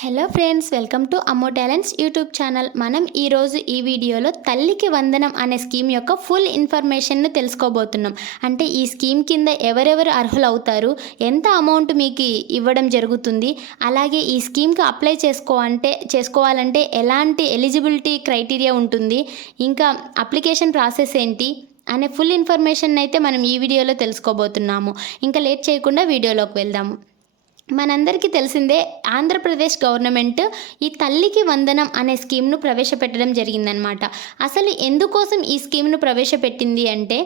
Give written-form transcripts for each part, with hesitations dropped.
Hello friends, welcome to అమ్మో talents YouTube channel. మనం ఈరోజు ఈ వీడియోలో తల్లికి వందనం అనే స్కీమ్ యొక్క ఫుల్ ఇన్ఫర్మేషన్ను తెలుసుకోబోతున్నాం. అంటే ఈ స్కీమ్ కింద ఎవరెవరు అర్హులు అవుతారు, ఎంత అమౌంట్ మీకు ఇవ్వడం జరుగుతుంది, అలాగే ఈ స్కీమ్కి అప్లై చేసుకోవాలంటే ఎలాంటి ఎలిజిబిలిటీ క్రైటీరియా ఉంటుంది, ఇంకా అప్లికేషన్ ప్రాసెస్ ఏంటి అనే ఫుల్ ఇన్ఫర్మేషన్ అయితే మనం ఈ వీడియోలో తెలుసుకోబోతున్నాము. ఇంకా లేట్ చేయకుండా వీడియోలోకి వెళ్దాము. మనందరికీ తెలిసిందే, ఆంధ్రప్రదేశ్ గవర్నమెంట్ ఈ తల్లికి వందనం అనే స్కీమ్ను ప్రవేశపెట్టడం జరిగిందనమాట. అసలు ఎందుకోసం ఈ స్కీమ్ను ప్రవేశపెట్టింది అంటే,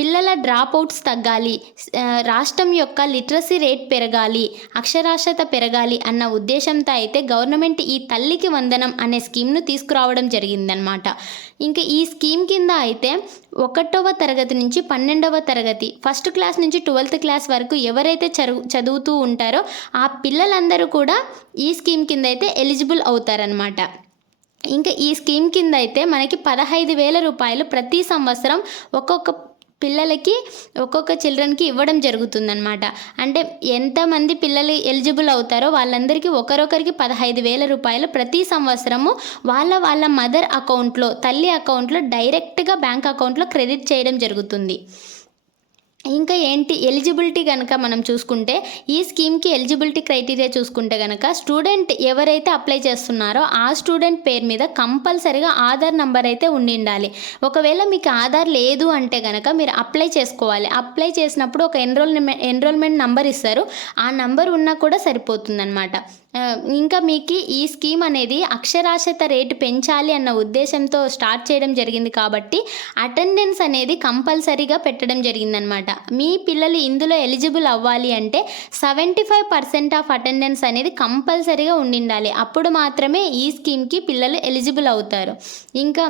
పిల్లల డ్రాప్అవుట్స్ తగ్గాలి, రాష్ట్రం యొక్క లిటరసీ రేట్ పెరగాలి, అక్షరాస్యత పెరగాలి అన్న ఉద్దేశంతో అయితే గవర్నమెంట్ ఈ తల్లికి వందనం అనే స్కీమ్ను తీసుకురావడం జరిగిందనమాట. ఇంకా ఈ స్కీమ్ కింద అయితే 1వ తరగతి నుంచి 12వ తరగతి, ఫస్ట్ క్లాస్ నుంచి 12th క్లాస్ వరకు ఎవరైతే చదువుతూ ఉంటారో ఆ పిల్లలందరూ కూడా ఈ స్కీమ్ కింద అయితే ఎలిజిబుల్ అవుతారనమాట. ఇంకా ఈ స్కీమ్ కింద అయితే మనకి 15,000 రూపాయలు ప్రతి సంవత్సరం ఒక్కొక్క చిల్డ్రన్కి ఇవ్వడం జరుగుతుందన్నమాట. అంటే ఎంతమంది పిల్లలు ఎలిజిబుల్ అవుతారో వాళ్ళందరికీ ఒకరొకరికి 15,000 రూపాయలు ప్రతి సంవత్సరము వాళ్ళ మదర్ అకౌంట్లో, తల్లి అకౌంట్లో డైరెక్ట్గా బ్యాంక్ అకౌంట్లో క్రెడిట్ చేయడం జరుగుతుంది. ఇంకా ఏంటి ఎలిజిబిలిటీ కనుక మనం చూసుకుంటే, ఈ స్కీమ్కి ఎలిజిబిలిటీ క్రైటీరియా చూసుకుంటే కనుక, స్టూడెంట్ ఎవరైతే అప్లై చేస్తున్నారో ఆ స్టూడెంట్ పేరు మీద కంపల్సరీగా ఆధార్ నంబర్ అయితే ఉండాలి. ఒకవేళ మీకు ఆధార్ లేదు అంటే కనుక మీరు అప్లై చేసుకోవాలి. అప్లై చేసినప్పుడు ఒక ఎన్రోల్మెంట్ నంబర్ ఇస్తారు, ఆ నంబర్ ఉన్నా కూడా సరిపోతుందన్నమాట. ఇంకా మీకు ఈ స్కీమ్ అనేది అక్షరాస్యత రేటు పెంచాలి అన్న ఉద్దేశంతో స్టార్ట్ చేయడం జరిగింది కాబట్టి అటెండెన్స్ అనేది కంపల్సరీగా పెట్టడం జరిగిందనమాట. మీ పిల్లలు ఇందులో ఎలిజిబుల్ అవ్వాలి అంటే 75% ఆఫ్ అటెండెన్స్ అనేది కంపల్సరీగా ఉండాలి. అప్పుడు మాత్రమే ఈ స్కీమ్కి పిల్లలు ఎలిజిబుల్ అవుతారు. ఇంకా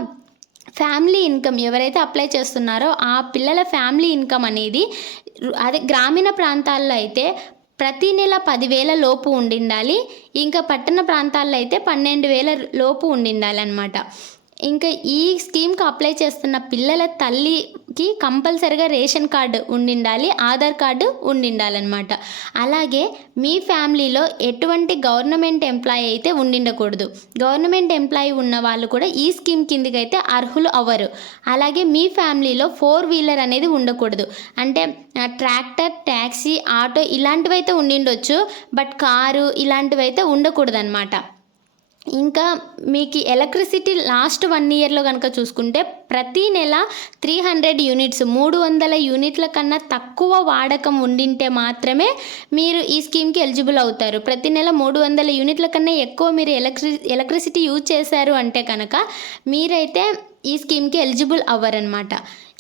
ఫ్యామిలీ ఇన్కమ్ ఎవరైతే అప్లై చేస్తున్నారో ఆ పిల్లల ఫ్యామిలీ ఇన్కమ్ అనేది అదే గ్రామీణ ప్రాంతాల్లో అయితే ప్రతి నెల 10,000 లోపు ఉండాలి. ఇంకా పట్టణ ప్రాంతాల్లో అయితే 12,000 లోపు ఉండాలన్నమాట. ఇంకా ఈ స్కీమ్కి అప్లై చేస్తున్న పిల్లల తల్లికి కంపల్సరిగా రేషన్ కార్డు ఉండాలి, ఆధార్ కార్డు ఉండాలన్నమాట. అలాగే మీ ఫ్యామిలీలో ఎటువంటి గవర్నమెంట్ ఎంప్లాయీ అయితే ఉండకూడదు. గవర్నమెంట్ ఎంప్లాయీ ఉన్న వాళ్ళు కూడా ఈ స్కీమ్ కిందకి అయితే అర్హులు అవ్వరు. అలాగే మీ ఫ్యామిలీలో 4 వీలర్ అనేది ఉండకూడదు. అంటే ట్రాక్టర్, ట్యాక్సీ, ఆటో ఇలాంటివి అయితే ఉండొచ్చు, బట్ కారు ఇలాంటివి అయితే ఉండకూడదు అనమాట. ఇంకా మీకు ఎలక్ట్రిసిటీ లాస్ట్ 1 ఇయర్లో కనుక చూసుకుంటే ప్రతి నెల 300 యూనిట్స్, 300 యూనిట్ల కన్నా తక్కువ వాడకం ఉండింటే మాత్రమే మీరు ఈ స్కీమ్కి ఎలిజిబుల్ అవుతారు. ప్రతి నెల 300 యూనిట్ల కన్నా ఎక్కువ మీరు ఎలక్ట్రిసిటీ యూజ్ చేశారు అంటే కనుక మీరైతే ఈ స్కీమ్కి ఎలిజిబుల్ అవ్వరనమాట.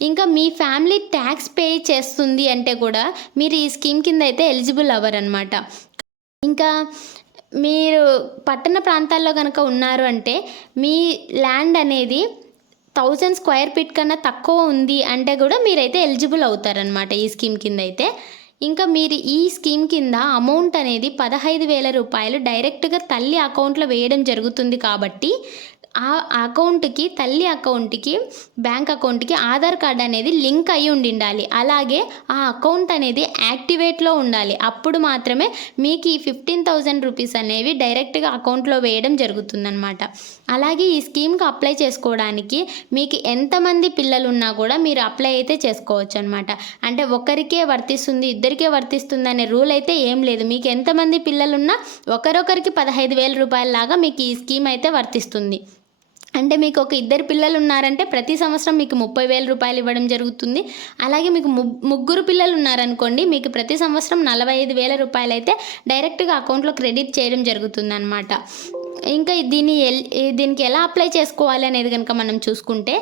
ఇంకా మీ ఫ్యామిలీ ట్యాక్స్ పే చేస్తుంది అంటే కూడా మీరు ఈ స్కీమ్ కింద అయితే ఎలిజిబుల్ అవ్వరనమాట. ఇంకా మీరు పట్టణ ప్రాంతాల్లో కనుక ఉన్నారు అంటే మీ ల్యాండ్ అనేది 1000 స్క్వేర్ ఫీట్ కన్నా తక్కువ ఉంది అంటే కూడా మీరైతే ఎలిజిబుల్ అవుతారనమాట ఈ స్కీమ్ కింద అయితే. ఇంకా మీరు ఈ స్కీమ్ కింద అమౌంట్ అనేది 15,000 రూపాయలు డైరెక్ట్గా తల్లి అకౌంట్లో వేయడం జరుగుతుంది కాబట్టి ఆ అకౌంట్కి, తల్లి అకౌంట్కి, బ్యాంక్ అకౌంట్కి ఆధార్ కార్డ్ అనేది లింక్ అయ్యి ఉండాలి. అలాగే ఆ అకౌంట్ అనేది యాక్టివేట్లో ఉండాలి. అప్పుడు మాత్రమే మీకు ఈ 15,000 రూపీస్ అనేవి డైరెక్ట్గా అకౌంట్లో వేయడం జరుగుతుందన్నమాట. అలాగే ఈ స్కీమ్కి అప్లై చేసుకోవడానికి మీకు ఎంతమంది పిల్లలు ఉన్నా కూడా మీరు అప్లై అయితే చేసుకోవచ్చు అనమాట. అంటే ఒకరికే వర్తిస్తుంది, ఇద్దరికే వర్తిస్తుంది అనే రూల్ అయితే ఏం లేదు. మీకు ఎంతమంది పిల్లలున్నా ఒకరొకరికి 15,000 రూపాయల లాగా మీకు ఈ స్కీమ్ అయితే వర్తిస్తుంది. అంటే మీకు ఒక 2 పిల్లలు ఉన్నారంటే ప్రతి సంవత్సరం మీకు 30,000 రూపాయలు ఇవ్వడం జరుగుతుంది. అలాగే మీకు 3 పిల్లలు ఉన్నారనుకోండి, మీకు ప్రతి సంవత్సరం 45,000 రూపాయలు అయితే డైరెక్ట్గా అకౌంట్లో క్రెడిట్ చేయడం జరుగుతుంది అనమాట. ఇంకా దీనికి ఎలా అప్లై చేసుకోవాలి అనేది కనుక మనం చూసుకుంటే,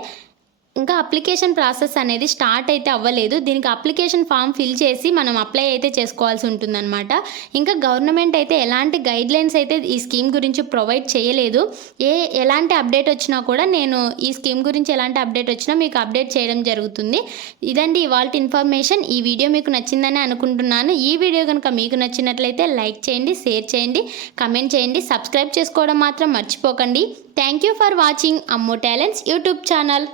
ఇంకా అప్లికేషన్ ప్రాసెస్ అనేది స్టార్ట్ అయితే అవ్వలేదు. దీనికి అప్లికేషన్ ఫామ్ ఫిల్ చేసి మనం అప్లై అయితే చేసుకోవాల్సి ఉంటుందన్నమాట. ఇంకా గవర్నమెంట్ అయితే ఎలాంటి గైడ్లైన్స్ అయితే ఈ స్కీమ్ గురించి ప్రొవైడ్ చేయలేదు. ఎలాంటి అప్డేట్ వచ్చినా కూడా నేను ఈ స్కీమ్ గురించి ఎలాంటి అప్డేట్ వచ్చినా మీకు అప్డేట్ చేయడం జరుగుతుంది. ఇదండి ఇవాల్టి ఇన్ఫర్మేషన్. ఈ వీడియో మీకు నచ్చిందని అనుకుంటున్నాను. ఈ వీడియో కనుక మీకు నచ్చినట్లయితే లైక్ చేయండి, షేర్ చేయండి, కమెంట్ చేయండి, సబ్స్క్రైబ్ చేసుకోవడం మాత్రం మర్చిపోకండి. థ్యాంక్ యూ ఫర్ వాచింగ్ అమ్మో టాలెంట్స్ యూట్యూబ్ ఛానల్.